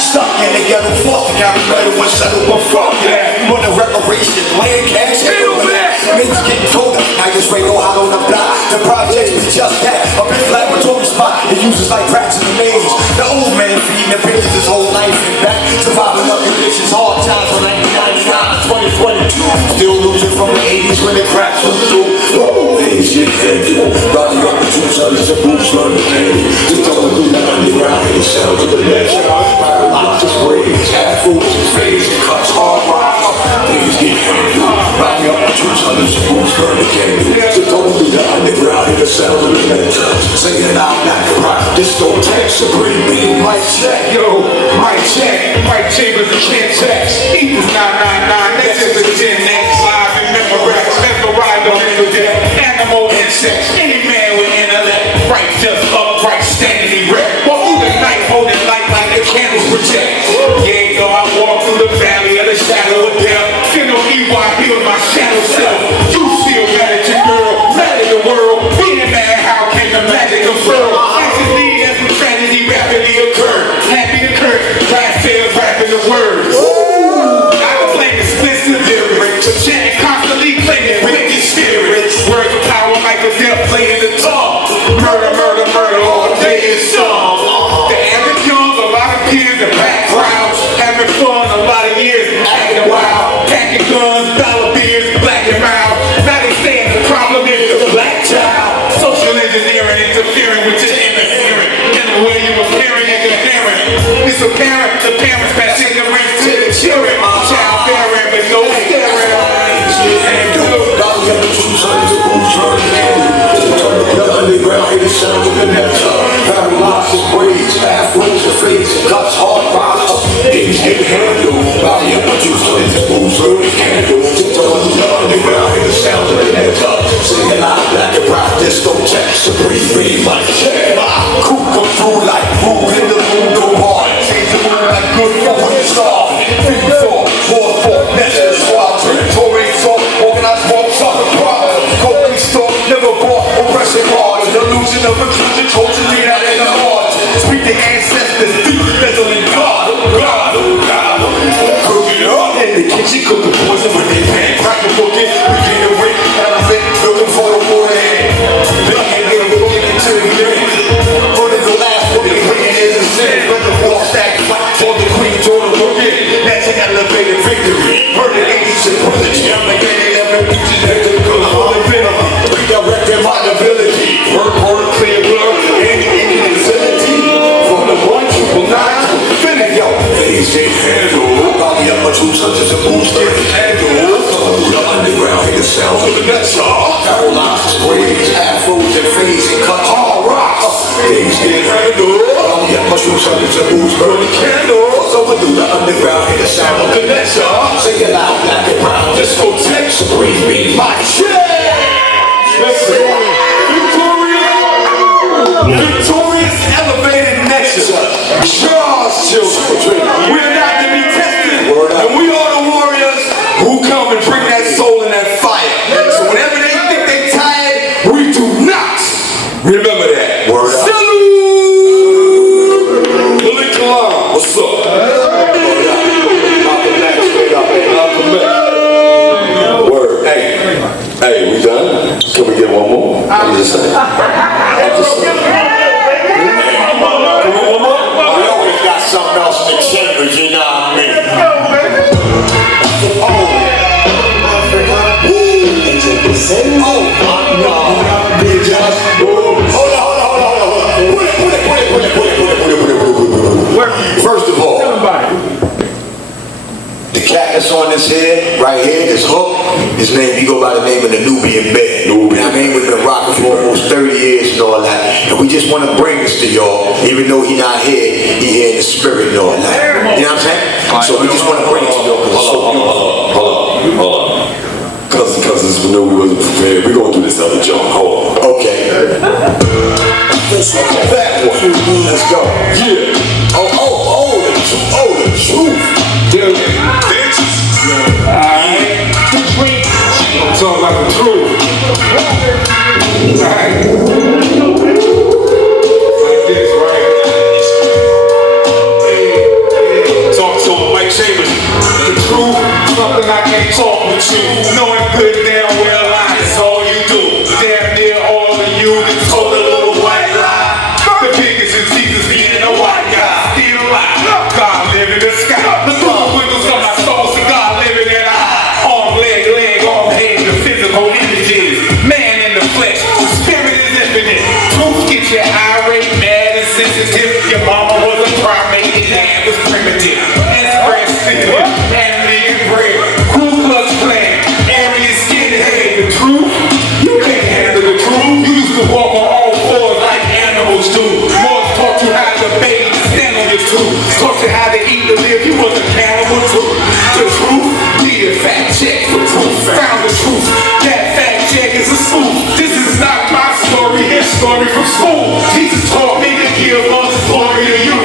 Stuck in the ghetto, fuck, got better when settled, but fuck yeah. You want a reparation, land cash, hell man. Niggas getting colder, now just wait, go hot on the block. The projects be just that, a big laboratory spot. It uses like rats in the maze. The old man feeding the bitches his whole life and back. Surviving up conditions, hard times from 1999 to 2022. Still losing from the 80s when the cracks was through. Whoa, things get heavy. Riding up the two sons and boots on the candy. Just don't do that underground in the sounds of the legend. Paralyzed braids, half fools and fades and cuts hard rock. Things get heavy. Riding up the two sons and boots on the candy. Just don't do that underground in the sounds of the legend. Singing out like a rock. This don't text to breathe me. Mic check, yo. Mic check. Mike Chambers and Kid Text. Equals 999. That's just a 10X. Live and memorize. Memorize the mental death. Animal insects. Any man with intellect. Right, just upright, standing erect. Walk through the night, holding light like the candles project. Yeah, yo, I walk through the valley of the shadow of death. Feel no evil, I heal my shadow self. You still mad at your girl, mad at the world. Being mad, how can the magic unfurl? Actually, as the tragedy rapidly occurred. Happy to curse, glass sales rapping the words. I complain explicit lyrics, but chanting constantly claiming wicked spirits. Words of power like a death playing the tongue. Murder, murder, murder, all day is song. The average young, a lot of kids in backgrounds, having fun a lot of years, acting wild, packing guns, dollar beers, black and mild. Now they saying the problem is the black child. Social engineering, interfering with your inner hearing. In the way you were parent and your parent. It's apparent the parents passing the rings to the children. Child bearing with no staring. The underground, hear the sounds of the nectar. Paralyzed braids, half rings of face, cuts hard rise. Things get handled. Body up the juice, the booze, burn the candle. The underground, hear the sounds of the nectar. Singing out black and bright, disco text. To breathe, breathe like check. Cool come through like who in the moon go hard. Change the moon like good for when it's off. 3-4, 4-4, messages for our territory. So organized walks off the product. Coke store, never bought, oppressive hard. The illusion of inclusion, totally not in the heart. Speak the ancestors, deep, bezzling God, oh God, oh God. Cooking up in the kitchen, cooking poison when they pan. Practice cooking, we get away, elephant, looking for the water hand. Black and get a looking into the green. Running the last one, the queen is a sin. But the wall stack, fight for the queen, Jordan looking. That's an elevated victory. true touches and boots, dirty candles. The underground, hear the sounds of the nuts, y'all. Paralyzed, braids, afros, and fades, and cut all rocks. Things get handled. My true touches and boots, burning candles. Over through the underground, hear the sound of the nuts, y'all. Sing it loud, black and brown, discotheque, supreme beat, my shit. Victorious, elevated nation. Charles children. We are not to be tested. And we are the warriors who come and bring that soul and that fire. So whenever they think they tired, we do not. Remember that. Salute! Malik Kalam, what's up? Word. Hey, we done? Can we get one more? I'm just saying. We always got something else in the chambers, you know what I mean? First of all, the cat that's on this head, right here, this hook, his name, he go by the name of the Nubian Bear. You know what I mean? We've been rocking for almost 30 years and all that. And we just want to bring this to y'all, even though he not here, he here in the spirit and all that. You know what I'm saying? So we just want to bring it to y'all because it's so beautiful. Hold on. Cousins, we know we wasn't prepared. We're going to do this other joint. Hold on. Okay. That one. Let's go. Yeah. The truth. Yeah. Bitches. Alright. I'm talking about the truth. Alright. Like this, right? Talk to him, Mike Chambers. The truth, something I can't talk with you. Knowing good damn well lies, all you do. Damn near all of you that told a little white lie. The biggest and Jesus being a white guy. Still alive. God live in the sky. The through windows of my soul, see God living in eye. Arm, leg, arm, head, the physical images. Man in the flesh, the spirit is infinite. Truth gets you irate, mad, and sensitive. Your mama was a primate, your dad was primitive. Expressive, manly and brave. Ku Klux Klan, Aryan skinhead. The truth, you can't handle the truth. You used to walk on all fours like animals do. More taught you how to bathe, stand on your truth. Taught you how to eat to live, you was a cannibal too. The truth, be a fact check for proof. Found the truth, that fact check is a spoof. This is not my story, his story from school. Jesus taught me to give all the glory to you.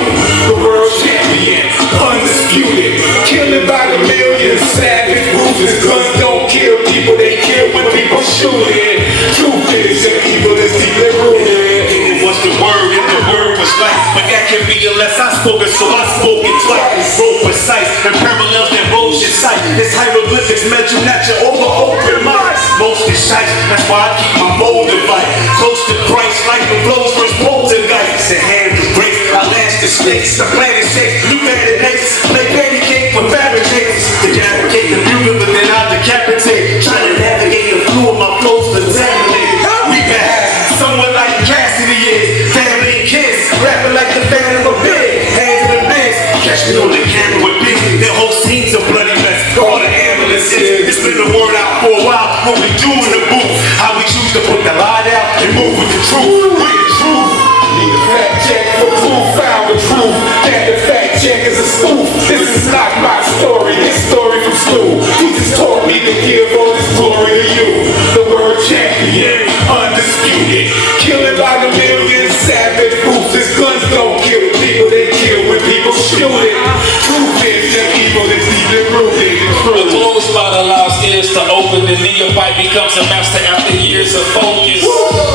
The world champion, undisputed. Killing by the millions, savage, ruthless. Guns don't kill people, they kill when people shoot it. Truth is, the evil is deeply rooted. It was the word, and the word was life. But that can be unless I spoke it, so I spoke it twice. Both precise, and parallels that rose your sight. This hieroglyphics meant you not your open minds. Most is shite, that's why I keep my mold device close to Christ, like the flows first poltergeist. And hands of grace, I last the snakes, the planet shakes, new candidates, play patty cake with fabricates. To navigate the beauty, but then I decapitate. Trying to navigate the flu of my flows contaminated. We pass somewhere like Cassidy is, family and kids, rapping like the Phantom of Big. Hands in the mix, catch me on the camera with big. Their whole scene's a bloody mess. Call the ambulances. It's been the word out for a while. What we do in the booth, how we choose to put the lie out and move with the truth. Bring the truth. Need a fact check for proof. Found the truth. That the fact check is a spoof. This is not my story. His story from school. Jesus taught me to give all this glory to you. The word champion, undisputed. Killing by the millions, savage ruthless. Guns don't kill people, they kill when people shoot it. Truth is that evil is deeply rooted. The closed spot allows ears to open. The neophyte becomes a master after years of focus.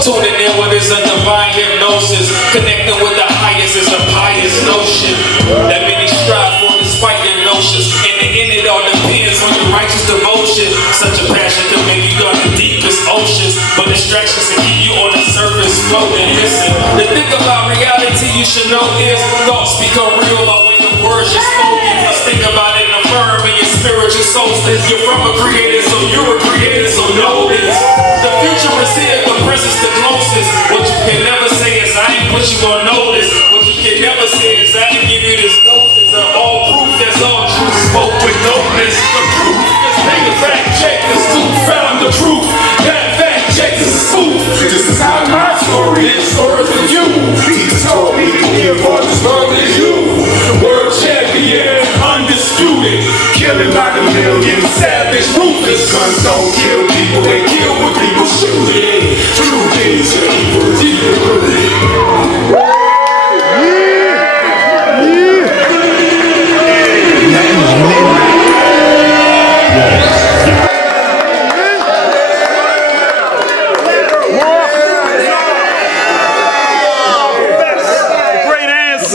Tuning in with is a divine hypnosis. Connecting with the highest is a pious notion that many strive for despite their notions. In the end, it all depends on your righteous devotion. Such a passion can make you go to the deepest oceans, but distractions can keep you on the surface floating. Listen, the thing about reality you should know is thoughts become real by when the words you're spoken. Just think about it and affirm in your spiritual soul. You're from a creator, so you're a creator, so know this. The future is here, the present's the closest. What you can never say is I ain't put you on notice. What you can never say is I ain't give you this dosage of all proof that's all truth spoke with no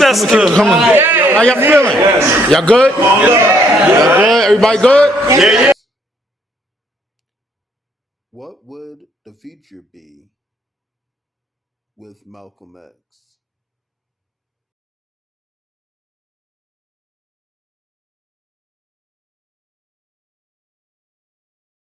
ancestor. How y'all feeling? Y'all good? Y'all good? Everybody good? Yeah. What would the future be with Malcolm X?